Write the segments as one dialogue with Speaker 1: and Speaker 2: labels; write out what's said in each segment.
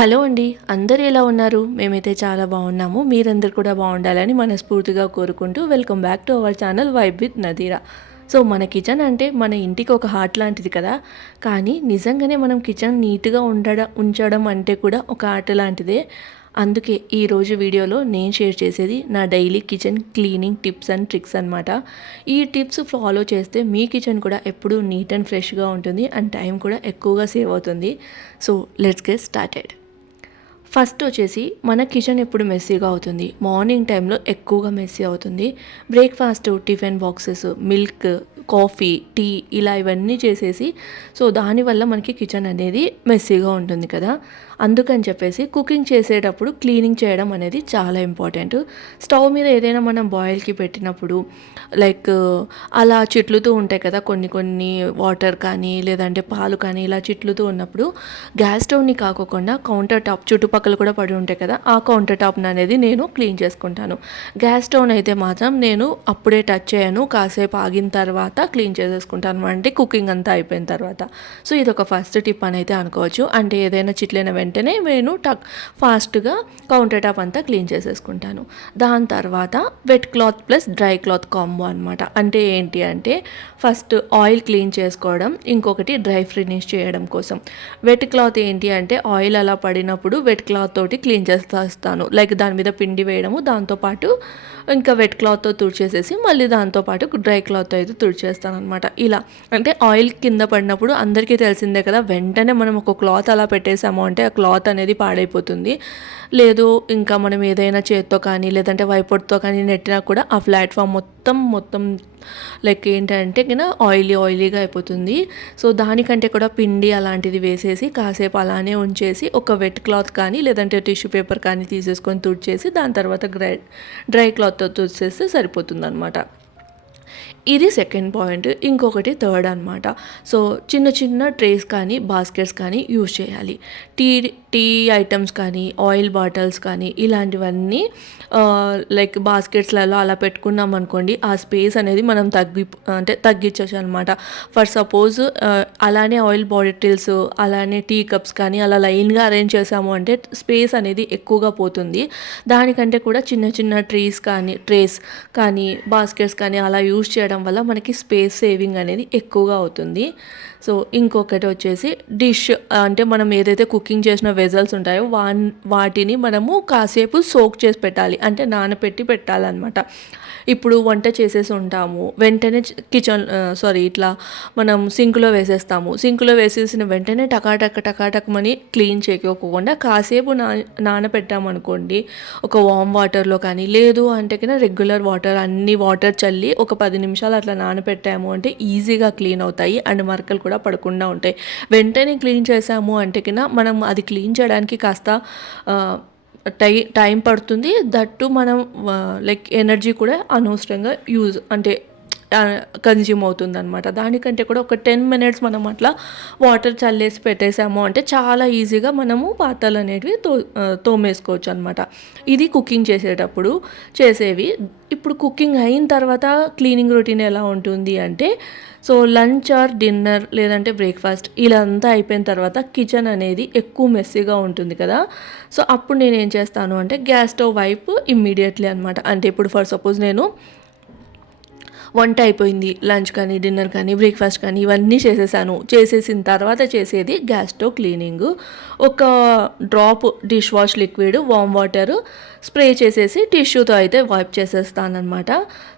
Speaker 1: Hello అండి అందరు ఎలా ఉన్నారు? మేమైతే చాలా బాగున్నాము. మీరందరూ కూడా బాగుండాలని మనస్ఫూర్తిగా కోరుకుంటూ welcome back to our channel vibe with Nadira. So మన కిచెన్ అంటే మన ఇంటికి ఒక హార్ట్ లాంటిది కదా? కానీ నిజంగానే మనం కిచెన్ నీట్గా ఉండడం ఉంచడం అంటే కూడా ఒక ఆట లాంటిదే. అందుకే ఈరోజు వీడియోలో నేను షేర్ చేసేది నా daily kitchen cleaning tips and tricks అనమాట ఈ టిప్స్ ఫాలో చేస్తే మీ కిచెన్ కూడా ఎప్పుడూ నీట్ అండ్ ఫ్రెష్గా ఉంటుంది అండ్ టైం కూడా ఎక్కువగా సేవ్ అవుతుంది. So let's get started. First వచ్చేసి మన కిచెన్ ఎప్పుడు మెస్సీగా అవుతుంది. మార్నింగ్ టైంలో ఎక్కువగా మెస్సీ అవుతుంది. Breakfast tiffin boxes milk coffee tea ఇలా ఇవన్నీ చేసేసి సో దానివల్ల మనకి కిచెన్ అనేది మెస్సీగా ఉంటుంది కదా. అందుకని చెప్పేసి కుకింగ్ చేసేటప్పుడు క్లీనింగ్ చేయడం అనేది చాలా ఇంపార్టెంట్. స్టవ్ మీద ఏదైనా మనం బాయిల్కి పెట్టినప్పుడు లైక్ అలా చిట్లుతూ ఉంటాయి కదా కొన్ని కొన్ని వాటర్ కానీ లేదంటే పాలు కానీ ఇలా చిట్లుతూ ఉన్నప్పుడు గ్యాస్ స్టవ్ని కాకోకుండా కౌంటర్ టాప్ చుట్టుపక్కల కూడా పడి ఉంటాయి కదా ఆ కౌంటర్ టాప్ని అనేది నేను క్లీన్ చేసుకుంటాను. గ్యాస్ స్టవ్ అయితే మాత్రం నేను అప్పుడే టచ్ చేయను కాసేపు ఆగిన తర్వాత క్లీన్ చేసేసుకుంటాను. అంటే కుకింగ్ అంతా అయిపోయిన తర్వాత. సో ఇది ఒక ఫస్ట్ టిప్ అని అయితే అనుకోవచ్చు. అంటే ఏదైనా చిట్లైన వెంటనే వెంటనే నేను టక్ ఫాస్ట్గా కౌంటర్ టాప్ అంతా క్లీన్ చేసేసుకుంటాను. దాని తర్వాత wet cloth plus dry cloth combo అనమాట అంటే ఏంటి అంటే ఫస్ట్ ఆయిల్ క్లీన్ చేసుకోవడం ఇంకొకటి డ్రై ఫినిష్ చేయడం కోసం. వెట్ క్లాత్ ఏంటి అంటే ఆయిల్ అలా పడినప్పుడు వెట్ క్లాత్ తోటి క్లీన్ చేస్తాను లైక్ దాని మీద పిండి వేయడము దాంతోపాటు ఇంకా వెట్ క్లాత్తో తుడిచేసేసి మళ్ళీ దాంతోపాటు డ్రై క్లాత్ అయితే తుడిచేస్తాను అనమాట ఇలా అంటే ఆయిల్ కింద పడినప్పుడు అందరికీ తెలిసిందే కదా వెంటనే మనం ఒక క్లాత్ అలా పెట్టేసాము అంటే ఆ క్లాత్ అనేది పాడైపోతుంది. లేదు ఇంకా మనం ఏదైనా చేత్తో కానీ లేదంటే వైపొట్తో కానీ నెట్టినా కూడా ఆ ప్లాట్ఫామ్ మొత్తం మొత్తం లైక్ ఏంటంటే కింద ఆయిలీ ఆయిలీగా అయిపోతుంది. సో దానికంటే కూడా పిండి అలాంటిది వేసేసి కాసేపు అలానే ఉంచేసి ఒక వెట్ క్లాత్ కానీ లేదంటే టిష్యూ పేపర్ కానీ తీసేసుకొని తుడిచేసి దాని తర్వాత డ్రై డ్రై క్లాత్తో తుడిచేస్తే సరిపోతుంది అనమాట ఇది సెకండ్ పాయింట్ ఇంకొకటి థర్డ్ అనమాట సో చిన్న చిన్న ట్రేస్ కానీ బాస్కెట్స్ కానీ యూజ్ చేయాలి. టీ టీ ఐటమ్స్ కానీ ఆయిల్ బాటిల్స్ కానీ ఇలాంటివన్నీ లైక్ బాస్కెట్స్లలో అలా పెట్టుకున్నాం అనుకోండి ఆ స్పేస్ అనేది మనం తగ్గి అంటే తగ్గించవచ్చు అనమాట ఫర్ సపోజ్ అలానే ఆయిల్ బాటిల్స్ అలానే టీ కప్స్ కానీ అలా లైన్గా అరేంజ్ చేసాము అంటే స్పేస్ అనేది ఎక్కువగా పోతుంది. దానికంటే కూడా చిన్న చిన్న ట్రీస్ కానీ ట్రేస్ కానీ బాస్కెట్స్ కానీ అలా యూజ్ చేయడం వల్ల మనకి స్పేస్ సేవింగ్ అనేది ఎక్కువగా అవుతుంది. సో ఇంకొకటి వచ్చేసి డిష్ అంటే మనం ఏదైతే కుకింగ్ చేసిన వెజల్స్ ఉంటాయో వా వాటిని మనము కాసేపు సోక్ చేసి పెట్టాలి అంటే నానపెట్టి పెట్టాలన్నమాట. ఇప్పుడు వంట చేసేసి ఉంటాము వెంటనే కిచెన్ సారీ ఇట్లా మనం సింక్లో వేసేస్తాము. సింక్లో వేసేసిన వెంటనే టకాటక్ టకాటకమని క్లీన్ చేయకోకుండా కాసేపు నా నానపెట్టామనుకోండి ఒక వామ్ వాటర్లో కానీ లేదు అంటే కన్నా రెగ్యులర్ వాటర్ అన్ని వాటర్ చల్లి ఒక పది నిమిషాలు అట్లా నానపెట్టాము అంటే ఈజీగా క్లీన్ అవుతాయి అండ్ మరకలు కూడా కూడా పడకుండా ఉంటాయి. వెంటనే క్లీన్ చేసాము అంటే కింద మనం అది క్లీన్ చేయడానికి కాస్త టై టైం పడుతుంది. దట్టు మనం లైక్ ఎనర్జీ కూడా అనవసరంగా యూజ్ అంటే కన్జ్యూమ్ అవుతుంది అనమాట దానికంటే కూడా ఒక టెన్ మినిట్స్ మనం అట్లా వాటర్ చల్లేసి పెట్టేసాము అంటే చాలా ఈజీగా మనము పాత్రలు అనేటివి తో తోమేసుకోవచ్చు అనమాట ఇది కుకింగ్ చేసేటప్పుడు చేసేవి. ఇప్పుడు కుకింగ్ అయిన తర్వాత క్లీనింగ్ రొటీన్ ఎలా ఉంటుంది అంటే సో లంచ్ ఆర్ డిన్నర్ లేదంటే బ్రేక్ఫాస్ట్ ఇలా అంతా అయిపోయిన తర్వాత కిచెన్ అనేది ఎక్కువ మెస్సీగా ఉంటుంది కదా. సో అప్పుడు నేను ఏం చేస్తాను అంటే గ్యాస్ స్టవ్ వైపు ఇమ్మీడియట్లీ అనమాట అంటే ఇప్పుడు ఫర్ సపోజ్ నేను వంట అయిపోయింది లంచ్ కానీ డిన్నర్ కానీ బ్రేక్ఫాస్ట్ కానీ ఇవన్నీ చేసేసాను. చేసేసిన తర్వాత చేసేది గ్యాస్ స్టవ్ క్లీనింగ్. ఒక drop dish wash liquid warm water spray చేసేసి టిష్యూతో అయితే వైప్ చేసేస్తానమాట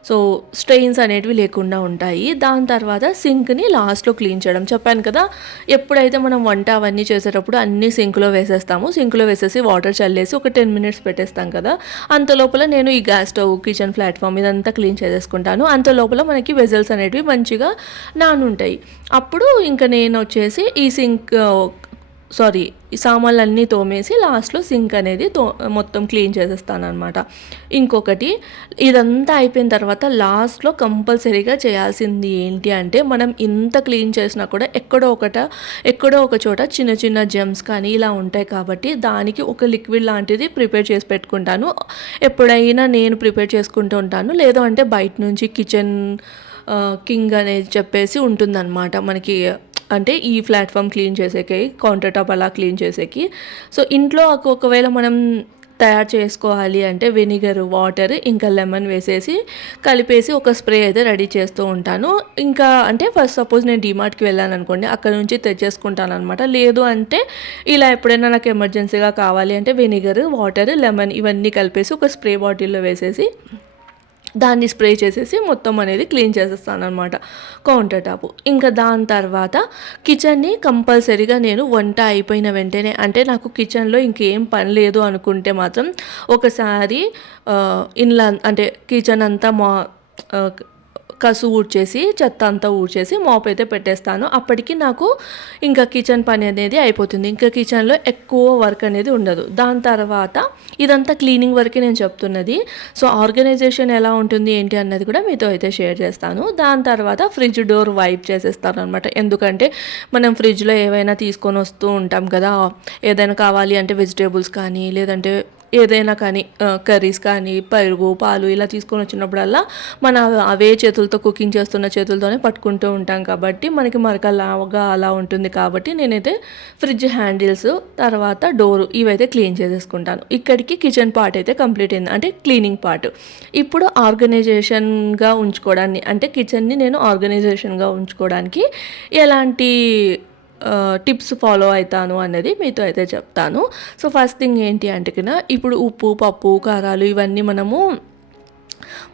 Speaker 1: సో స్ట్రెయిన్స్ అనేటివి లేకుండా ఉంటాయి. దాని తర్వాత సింక్ని లాస్ట్లో క్లీన్ చేయడం. చెప్పాను కదా ఎప్పుడైతే మనం వంట అవన్నీ చేసేటప్పుడు అన్నీ సింక్లో వేసేస్తాము. సింక్లో వేసేసి వాటర్ చల్లేసి ఒక టెన్ మినిట్స్ పెట్టేస్తాం కదా. అంత లోపల నేను ఈ గ్యాస్ స్టవ్ కిచెన్ ప్లాట్ఫామ్ ఇదంతా క్లీన్ చేసేసుకుంటాను. అంత లోపల మనకి వెజల్స్ అనేటివి మంచిగా నానుంటాయి. అప్పుడు ఇంకా నేను వచ్చేసి ఈ సింక్ సారీ ఈ సామాన్లు అన్నీ తోమేసి లాస్ట్లో సింక్ అనేది తో మొత్తం క్లీన్ చేసేస్తాను అనమాట ఇంకొకటి ఇదంతా అయిపోయిన తర్వాత లాస్ట్లో కంపల్సరీగా చేయాల్సింది ఏంటి అంటే మనం ఇంత క్లీన్ చేసినా కూడా ఎక్కడో ఒకట ఎక్కడో ఒక చోట చిన్న చిన్న జెమ్స్ కానీ ఇలా ఉంటాయి కాబట్టి దానికి ఒక లిక్విడ్ లాంటిది ప్రిపేర్ చేసి పెట్టుకుంటాను. ఎప్పుడైనా నేను ప్రిపేర్ చేసుకుంటూ ఉంటాను. లేదు అంటే బయట నుంచి కిచెన్ కింగ్ అనేది చెప్పేసి ఉంటుందన్నమాట. మనకి అంటే ఈ ప్లాట్ఫామ్ క్లీన్ చేసేకి కౌంటర్ టాప్ అలా క్లీన్ చేసేకి. సో ఇంట్లో ఒకవేళ మనం తయారు చేసుకోవాలి అంటే వెనిగర్ వాటర్ ఇంకా లెమన్ వేసేసి కలిపేసి ఒక స్ప్రే అయితే రెడీ చేస్తూ ఉంటాను. ఇంకా అంటే ఫస్ట్ సపోజ్ నేను డిమార్ట్కి వెళ్ళాను అనుకోండి అక్కడ నుంచి తెచ్చేసుకుంటాను అనమాట లేదు అంటే ఇలా ఎప్పుడైనా నాకు ఎమర్జెన్సీగా కావాలి అంటే వెనిగర్ వాటర్ లెమన్ ఇవన్నీ కలిపేసి ఒక స్ప్రే బాటిల్లో వేసేసి దాన్ని స్ప్రే చేసేసి మొత్తం అనేది క్లీన్ చేసేస్తాను అనమాట కౌంటర్ టాప్. ఇంకా దాని తర్వాత కిచెన్ని కంపల్సరీగా నేను వంట అయిపోయిన వెంటనే అంటే నాకు కిచెన్లో ఇంకేం పని లేదు అనుకుంటే మాత్రం ఒకసారి ఇన్లా ఇండ్ల అంటే కిచెన్ అంతా మా కసు ఊడ్చేసి చెత్త అంతా ఊడ్చేసి మాప్ అయితే పెట్టేస్తాను. అప్పటికి నాకు ఇంకా కిచెన్ పని అనేది అయిపోతుంది. ఇంకా కిచెన్లో ఎక్కువ వర్క్ అనేది ఉండదు. దాని తర్వాత ఇదంతా క్లీనింగ్ వరకే నేను చెప్తున్నది. సో ఆర్గనైజేషన్ ఎలా ఉంటుంది ఏంటి అన్నది కూడా మీతో అయితే షేర్ చేస్తాను. దాని తర్వాత ఫ్రిడ్జ్ డోర్ వైప్ చేసేస్తాను అనమాట ఎందుకంటే మనం ఫ్రిడ్జ్లో ఏవైనా తీసుకొని వస్తూ ఉంటాం కదా. ఏదైనా కావాలి అంటే వెజిటేబుల్స్ కానీ లేదంటే ఏదైనా కానీ కర్రీస్ కానీ పెరుగు పాలు ఇలా తీసుకొని వచ్చినప్పుడల్లా మన అవే చేతులతో కుకింగ్ చేస్తున్న చేతులతోనే పట్టుకుంటూ ఉంటాం కాబట్టి మనకి మరకలాగా అలా ఉంటుంది కాబట్టి నేనైతే ఫ్రిడ్జ్ హ్యాండిల్స్ తర్వాత డోరు ఇవైతే క్లీన్ చేసేసుకుంటాను. ఇక్కడికి కిచెన్ పార్ట్ అయితే కంప్లీట్ అయింది. అంటే క్లీనింగ్ పార్ట్. ఇప్పుడు ఆర్గనైజేషన్గా ఉంచుకోవడాన్ని అంటే కిచెన్ని నేను ఆర్గనైజేషన్గా ఉంచుకోవడానికి ఎలాంటి టిప్స్ ఫాలో అవుతాను అనేది మీతో అయితే చెప్తాను. సో ఫస్ట్ థింగ్ ఏంటి అంటే కింద ఇప్పుడు ఉప్పు పప్పు కారాలు ఇవన్నీ మనము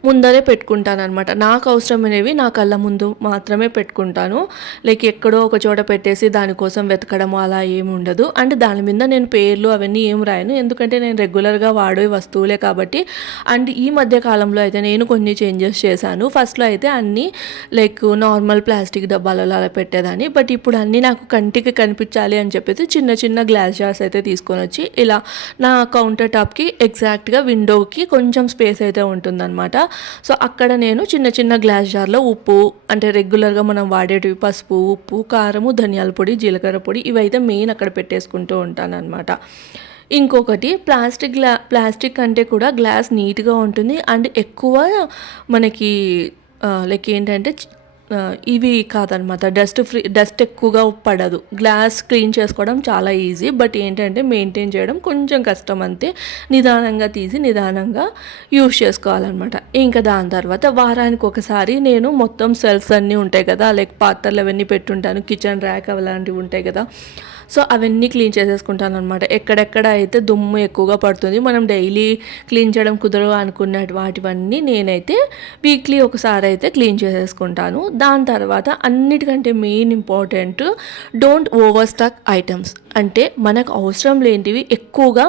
Speaker 1: ముందరే పెట్టుకుంటాను అనమాట నాకు అవసరమైనవి నా కళ్ళ ముందు మాత్రమే పెట్టుకుంటాను. లైక్ ఎక్కడో ఒక చోట పెట్టేసి దానికోసం వెతకడం అలా ఏమి ఉండదు. అండ్ దాని మీద నేను పేర్లు అవన్నీ ఏం రాయను. ఎందుకంటే నేను రెగ్యులర్గా వాడే వస్తువులే కాబట్టి. అండ్ ఈ మధ్య కాలంలో అయితే నేను కొన్ని చేంజెస్ చేశాను. ఫస్ట్లో అయితే అన్నీ లైక్ నార్మల్ ప్లాస్టిక్ డబ్బాలలో అలా పెట్టేదాన్ని. బట్ ఇప్పుడు అన్నీ నాకు కంటికి కనిపించాలి అని చెప్పేసి చిన్న చిన్న గ్లాస్ జార్స్ అయితే తీసుకొని వచ్చి ఇలా నా కౌంటర్ టాప్కి ఎగ్జాక్ట్గా విండోకి కొంచెం స్పేస్ అయితే ఉంటుందన్నమాట. సో అక్కడ నేను చిన్న చిన్న గ్లాస్ జార్లో ఉప్పు అంటే రెగ్యులర్గా మనం వాడేటివి పసుపు ఉప్పు కారము ధనియాల పొడి జీలకర్ర పొడి ఇవైతే మెయిన్ అక్కడ పెట్టేసుకుంటూ ఉంటాను అనమాట ఇంకొకటి ప్లాస్టిక్ గ్లా ప్లాస్టిక్ అంటే కూడా గ్లాస్ నీట్గా ఉంటుంది. అండ్ ఎక్కువ మనకి లైక్ ఏంటంటే ఇవి కాదనమాట డస్ట్ ఫ్రీ డస్ట్ ఎక్కువగా పడదు. గ్లాస్ క్లీన్ చేసుకోవడం చాలా ఈజీ బట్ ఏంటంటే మెయింటైన్ చేయడం కొంచెం కష్టం అంతే. నిదానంగా తీసి నిదానంగా యూజ్ చేసుకోవాలన్నమాట. ఇంకా దాని తర్వాత వారానికి ఒకసారి నేను మొత్తం సెల్ఫ్స్ అన్నీ ఉంటాయి కదా లైక్ పాత్రలు అవన్నీ పెట్టుంటాను కిచెన్ ర్యాక్ అలాంటివి ఉంటాయి కదా. సో అవన్నీ క్లీన్ చేసేసుకుంటాను అనమాట ఎక్కడెక్కడ అయితే దుమ్ము ఎక్కువగా పడుతుంది మనం డైలీ క్లీన్ చేయడం కుదరవు అనుకున్న వాటివన్నీ నేనైతే వీక్లీ ఒకసారి అయితే క్లీన్ చేసేసుకుంటాను. దాని తర్వాత అన్నిటికంటే main important don't over stock items. అంటే మనకు అవసరం లేనివి ఎక్కువగా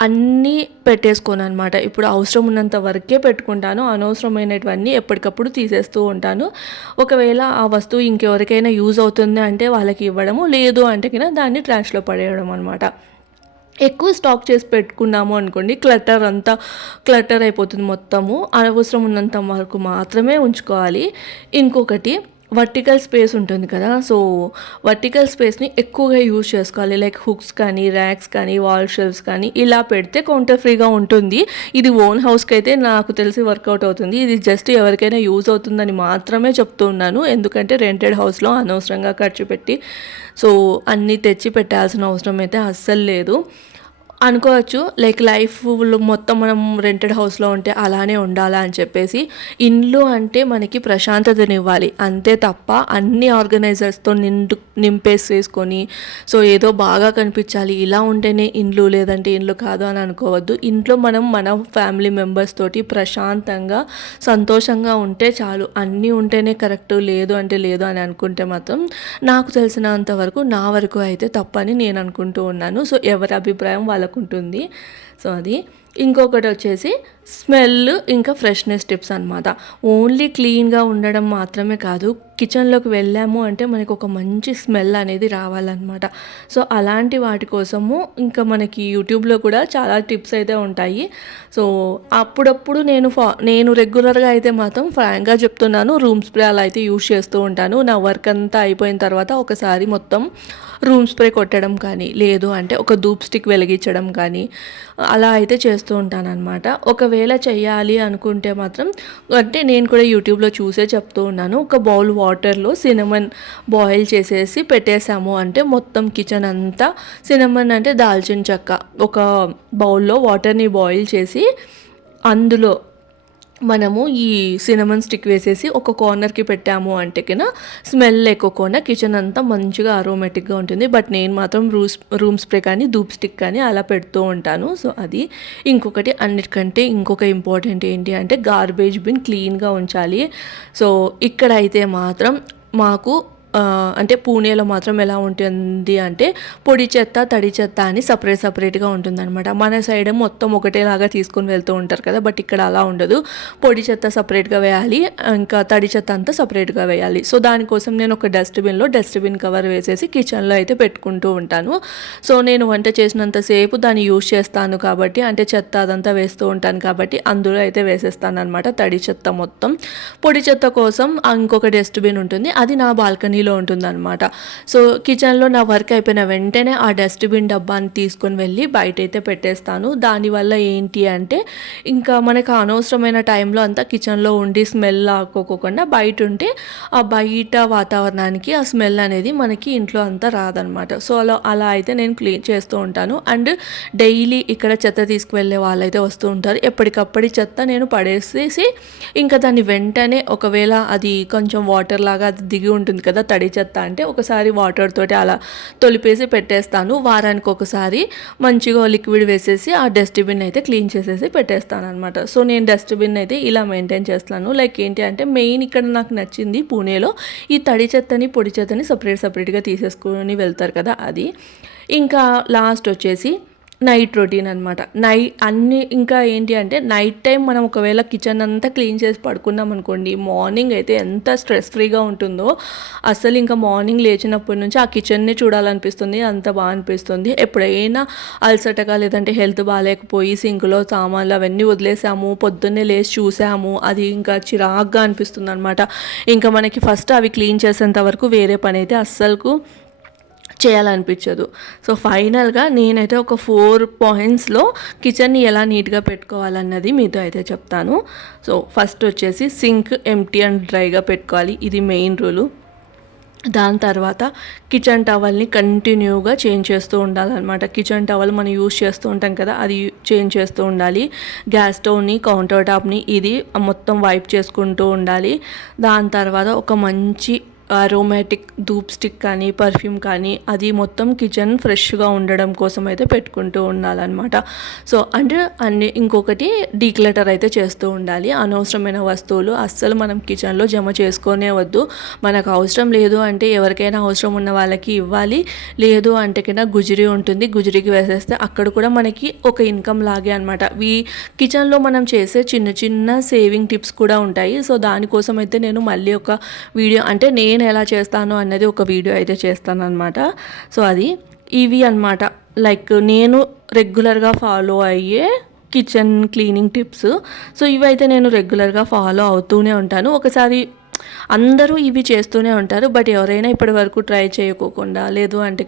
Speaker 1: అన్నీ పెట్టేసుకోను అనమాట ఇప్పుడు అవసరం ఉన్నంత వరకే పెట్టుకుంటాను. అనవసరమైనటువన్నీ ఎప్పటికప్పుడు తీసేస్తూ ఉంటాను. ఒకవేళ ఆ వస్తువు ఇంకెవరికైనా యూజ్ అవుతుంది అంటే వాళ్ళకి ఇవ్వడము లేదు అంటే కింద దాన్ని ట్రాష్లో పడేయడం అనమాట ఎక్కువ స్టాక్ చేసి పెట్టుకున్నాము అనుకోండి క్లటర్ అంతా క్లటర్ అయిపోతుంది మొత్తము. అవసరం ఉన్నంత వరకు మాత్రమే ఉంచుకోవాలి. ఇంకొకటి వర్టికల్ స్పేస్ ఉంటుంది కదా సో వర్టికల్ స్పేస్ని ఎక్కువగా యూజ్ చేసుకోవాలి. లైక్ హుక్స్ కానీ ర్యాక్స్ కానీ వాల్ షెల్ఫ్స్ కానీ ఇలా పెడితే కౌంటర్ ఫ్రీగా ఉంటుంది. ఇది ఓన్ హౌస్కి అయితే నాకు తెలిసి వర్కౌట్ అవుతుంది. ఇది జస్ట్ ఎవరికైనా యూజ్ అవుతుందని మాత్రమే చెప్తున్నాను ఎందుకంటే రెంటెడ్ హౌస్లో అనవసరంగా ఖర్చు పెట్టి సో అన్నీ తెచ్చి పెట్టాల్సిన అవసరం అయితే అస్సలు లేదు. అనుకోవచ్చు లైక్ లైఫ్లో మొత్తం మనం రెంటెడ్ హౌస్లో ఉంటే అలానే ఉండాలా అని చెప్పేసి ఇండ్లు అంటే మనకి ప్రశాంతతనివ్వాలి. అంతే తప్ప అన్ని ఆర్గనైజర్స్తో నిండు నింపేసేసుకొని సో ఏదో బాగా కనిపించాలి ఇలా ఉంటేనే ఇండ్లు లేదంటే ఇండ్లు కాదు అని అనుకోవద్దు. ఇంట్లో మనం మన ఫ్యామిలీ మెంబర్స్ తోటి ప్రశాంతంగా సంతోషంగా ఉంటే చాలు. అన్నీ ఉంటేనే కరెక్ట్ లేదు అంటే లేదు అని అనుకుంటే మాత్రం నాకు తెలిసినంత వరకు నా వరకు అయితే తప్పని నేను అనుకుంటూ ఉన్నాను. సో ఎవరి అభిప్రాయం వాళ్ళ ఉంటుంది సో అది ఇంకొకటి వచ్చేసి స్మెల్ ఇంకా ఫ్రెష్నెస్ టిప్స్ అనమాట ఓన్లీ క్లీన్గా ఉండడం మాత్రమే కాదు కిచెన్లోకి వెళ్ళాము అంటే మనకు ఒక మంచి స్మెల్ అనేది రావాలన్నమాట. సో అలాంటి వాటి కోసము ఇంకా మనకి యూట్యూబ్లో కూడా చాలా టిప్స్ అయితే ఉంటాయి. సో అప్పుడప్పుడు నేను ఫా నేను రెగ్యులర్గా అయితే మాత్రం ఫ్రాంక్గా చెప్తున్నాను రూమ్ స్ప్రే అలా అయితే యూస్ చేస్తూ ఉంటాను. నా వర్క్ అంతా అయిపోయిన తర్వాత ఒకసారి మొత్తం రూమ్ స్ప్రే కొట్టడం కానీ లేదు అంటే ఒక ధూప్ స్టిక్ వెలిగించడం కానీ అలా అయితే చేస్తూ ఉంటాను అనమాట ఒకవేళ ఒకవేళ చేయాలి అనుకుంటే మాత్రం అంటే నేను కూడా యూట్యూబ్లో చూసే చెప్తూ ఉన్నాను. ఒక బౌల్ వాటర్లో సినమన్ బాయిల్ చేసేసి పెట్టేసాము అంటే మొత్తం కిచెన్ అంతా సినమన్ అంటే దాల్చిన చెక్క. ఒక బౌల్లో వాటర్ని బాయిల్ చేసి అందులో మనము ఈ సినమన్ స్టిక్ వేసేసి ఒక కార్నర్కి పెట్టాము అంటే కింద స్మెల్ లేకోకుండా కిచెన్ అంతా మంచిగా అరోమేటిక్గా ఉంటుంది. బట్ నేను మాత్రం రూస్ రూమ్ స్ప్రే కానీ ధూప్ స్టిక్ కానీ అలా పెడుతూ ఉంటాను. సో అది ఇంకొకటి అన్నిటికంటే ఇంకొక ఇంపార్టెంట్ ఏంటి అంటే గార్బేజ్ బిన్ క్లీన్గా ఉంచాలి. సో ఇక్కడ అయితే మాత్రం మాకు అంటే పూణేలో మాత్రం ఎలా ఉంటుంది అంటే పొడి చెత్త తడి చెత్త అని సపరేట్ సపరేట్గా ఉంటుందన్నమాట. మన సైడ్ మొత్తం ఒకటేలాగా తీసుకొని వెళ్తూ ఉంటారు కదా బట్ ఇక్కడ అలా ఉండదు. పొడి చెత్త సపరేట్గా వేయాలి ఇంకా తడి చెత్త అంతా సపరేట్గా వేయాలి. సో దానికోసం నేను ఒక డస్ట్బిన్లో డస్ట్బిన్ కవర్ వేసేసి కిచెన్లో అయితే పెట్టుకుంటూ ఉంటాను. సో నేను వంట చేసినంతసేపు దాన్ని యూజ్ చేస్తాను కాబట్టి అంటే చెత్త అదంతా వేస్తూ ఉంటాను కాబట్టి అందులో అయితే వేసేస్తాను అనమాట తడి చెత్త మొత్తం. పొడి చెత్త కోసం ఇంకొక డస్ట్బిన్ ఉంటుంది. అది నా బాల్కనీలో ఉంటుందన్నమాట. సో కిచెన్లో నా వర్క్ అయిపోయిన వెంటనే ఆ డస్ట్బిన్ డబ్బాని తీసుకొని వెళ్ళి బయట అయితే పెట్టేస్తాను. దానివల్ల ఏంటి అంటే ఇంకా మనకు అనవసరమైన టైంలో అంతా కిచెన్లో ఉండి స్మెల్ ఆకోకుండా బయట ఉంటే ఆ బయట వాతావరణానికి ఆ స్మెల్ అనేది మనకి ఇంట్లో అంతా రాదనమాట సో అలా అలా అయితే నేను క్లీన్ చేస్తూ ఉంటాను. అండ్ డైలీ ఇక్కడ చెత్త తీసుకువెళ్ళే వాళ్ళైతే వస్తూ ఉంటారు. ఎప్పటికప్పటి చెత్త నేను పడేసేసి ఇంకా దాన్ని వెంటనే ఒకవేళ అది కొంచెం వాటర్ లాగా అది దిగి ఉంటుంది కదా తడి చెత్త అంటే ఒకసారి వాటర్ తోటి అలా తొలిపేసి పెట్టేస్తాను. వారానికి ఒకసారి మంచిగా లిక్విడ్ వేసేసి ఆ డస్ట్బిన్ అయితే క్లీన్ చేసేసి పెట్టేస్తాను అనమాట సో నేను డస్ట్బిన్ అయితే ఇలా మెయింటైన్ చేస్తాను. లైక్ ఏంటి అంటే మెయిన్ ఇక్కడ నాకు నచ్చింది పూణేలో ఈ తడి చెత్తని పొడి చెత్తని సపరేట్ సపరేట్గా తీసేసుకొని వెళ్తారు కదా అది. ఇంకా లాస్ట్ వచ్చేసి నైట్ రొటీన్ అనమాట నై అన్ని ఇంకా ఏంటి అంటే నైట్ టైం మనం ఒకవేళ కిచెన్ అంతా క్లీన్ చేసి పడుకున్నాం అనుకోండి మార్నింగ్ అయితే ఎంత స్ట్రెస్ ఫ్రీగా ఉంటుందో అసలు ఇంకా మార్నింగ్ లేచినప్పటి నుంచి ఆ కిచెన్ని చూడాలనిపిస్తుంది అంత బాగా అనిపిస్తుంది. ఎప్పుడైనా అలసటగా లేదంటే హెల్త్ బాగాలేకపోయి సింక్లో సామాన్లు అవన్నీ వదిలేసాము పొద్దున్నే లేచి చూసాము అది ఇంకా చిరాగ్గా అనిపిస్తుంది అనమాట ఇంకా మనకి ఫస్ట్ అవి క్లీన్ చేసేంత వరకు వేరే పని అయితే అస్సలకు చేయాలనిపించదు. సో ఫైనల్గా నేనైతే ఒక ఫోర్ పాయింట్స్లో కిచెన్ని ఎలా నీట్గా పెట్టుకోవాలన్నది మీతో అయితే చెప్తాను. సో ఫస్ట్ వచ్చేసి సింక్ ఎంటీ అండ్ డ్రైగా పెట్టుకోవాలి. ఇది మెయిన్ రూలు. దాని తర్వాత కిచెన్ టవల్ని కంటిన్యూగా చేంజ్ చేస్తూ ఉండాలన్నమాట. కిచెన్ టవల్ మనం యూజ్ చేస్తూ ఉంటాం కదా అది చేంజ్ చేస్తూ ఉండాలి. గ్యాస్ స్టవ్ని కౌంటర్ టాప్ని ఇది మొత్తం వైప్ చేసుకుంటూ ఉండాలి. దాని తర్వాత ఒక మంచి అరోమాటిక్ ధూప్ స్టిక్ కానీ పర్ఫ్యూమ్ కానీ అది మొత్తం కిచెన్ ఫ్రెష్గా ఉండడం కోసం అయితే పెట్టుకుంటూ ఉండాలన్నమాట. సో అంటే అన్ని ఇంకొకటి డీక్లటర్ అయితే చేస్తూ ఉండాలి. అనవసరమైన వస్తువులు అస్సలు మనం కిచెన్లో జమ చేసుకొనే వద్దు మనకు అవసరం లేదు అంటే ఎవరికైనా అవసరం ఉన్న వాళ్ళకి ఇవ్వాలి. లేదు అంటే కింద గుజరీ ఉంటుంది. గుజరీకి వేసేస్తే అక్కడ కూడా మనకి ఒక ఇన్కమ్ లాగే అనమాట ఈ కిచెన్లో మనం చేసే చిన్న చిన్న సేవింగ్ టిప్స్ కూడా ఉంటాయి. సో దానికోసం అయితే నేను మళ్ళీ ఒక వీడియో అంటే నేను నేను ఎలా చేస్తాను అన్నది ఒక వీడియో అయితే చేస్తాను అనమాట సో అది ఇవి అన్నమాట. లైక్ నేను రెగ్యులర్గా ఫాలో అయ్యే కిచెన్ క్లీనింగ్ టిప్స్. సో ఇవైతే నేను రెగ్యులర్గా ఫాలో అవుతూనే ఉంటాను. ఒకసారి అందరూ ఇవి చేస్తూనే ఉంటారు బట్ ఎవరైనా ఇప్పటి వరకు ట్రై చేయకోకుండా లేదు అంటే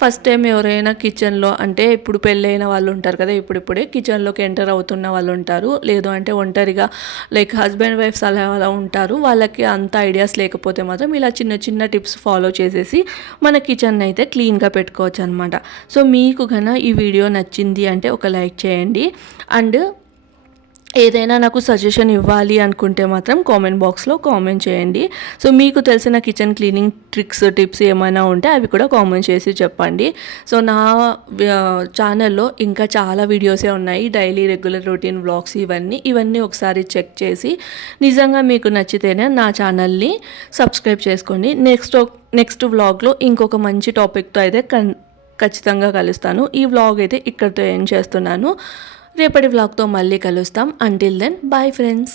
Speaker 1: ఫస్ట్ టైం ఎవరైనా కిచెన్లో అంటే ఇప్పుడు పెళ్ళైన వాళ్ళు ఉంటారు కదా ఇప్పుడిప్పుడే కిచెన్లోకి ఎంటర్ అవుతున్న వాళ్ళు ఉంటారు లేదు అంటే ఒంటరిగా లైక్ హస్బెండ్ వైఫ్స్ అలా అలా ఉంటారు వాళ్ళకి అంత ఐడియాస్ లేకపోతే మాత్రం ఇలా చిన్న చిన్న టిప్స్ ఫాలో చేసేసి మన కిచెన్ అయితే క్లీన్గా పెట్టుకోవచ్చు అనమాట సో మీకు కన్నా ఈ వీడియో నచ్చింది అంటే ఒక లైక్ చేయండి. అండ్ ఏదైనా నాకు సజెషన్ ఇవ్వాలి అనుకుంటే మాత్రం కామెంట్ బాక్స్లో కామెంట్ చేయండి. సో మీకు తెలిసిన కిచెన్ క్లీనింగ్ ట్రిక్స్ టిప్స్ ఏమైనా ఉంటే అవి కూడా కామెంట్ చేసి చెప్పండి. సో నా ఛానల్లో ఇంకా చాలా వీడియోసే ఉన్నాయి. డైలీ రెగ్యులర్ రొటీన్ వ్లాగ్స్ ఇవన్నీ ఇవన్నీ ఒకసారి చెక్ చేసి నిజంగా మీకు నచ్చితేనే నా ఛానల్ని సబ్స్క్రైబ్ చేసుకోండి. నెక్స్ట్ నెక్స్ట్ వ్లాగ్లో ఇంకొక మంచి టాపిక్తో అయితే కన్ ఖచ్చితంగా కలుస్తాను. ఈ వ్లాగ్ అయితే ఇక్కడితో ఏం చేస్తున్నాను. రేపటి వ్లాగ్తో మళ్ళీ కలుస్తాం. Until then bye friends